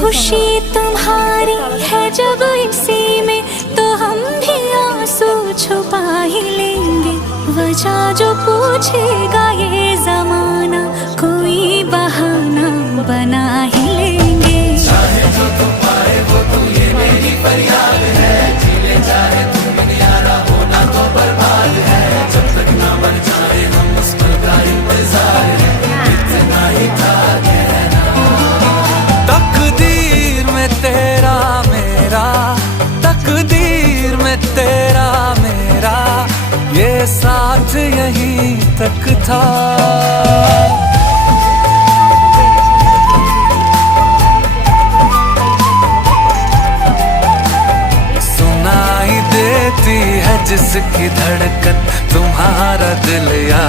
खुशी तुम्हारी है जब इसी में, तो हम भी आंसू छुपा ही लेंगे। वजह जो पूछेगा ये जमाना, कोई बहाना बना ही लेंगे। चाहे जो तुम पाए वो तुम, ये मेरी फरियाद है। जीले चाहे तुम बिन यारा, होना तो बर्बाद है। जब तक ना बन जाए हम, उस पल का इंतजार है। इतना ही था कहना। तकदीर में तेरा मेरा, तकदीर में तेरा मेरा, ये साथ यहीं तक था। सुनाई देती है जिसकी धड़कन, तुम्हारा दिल या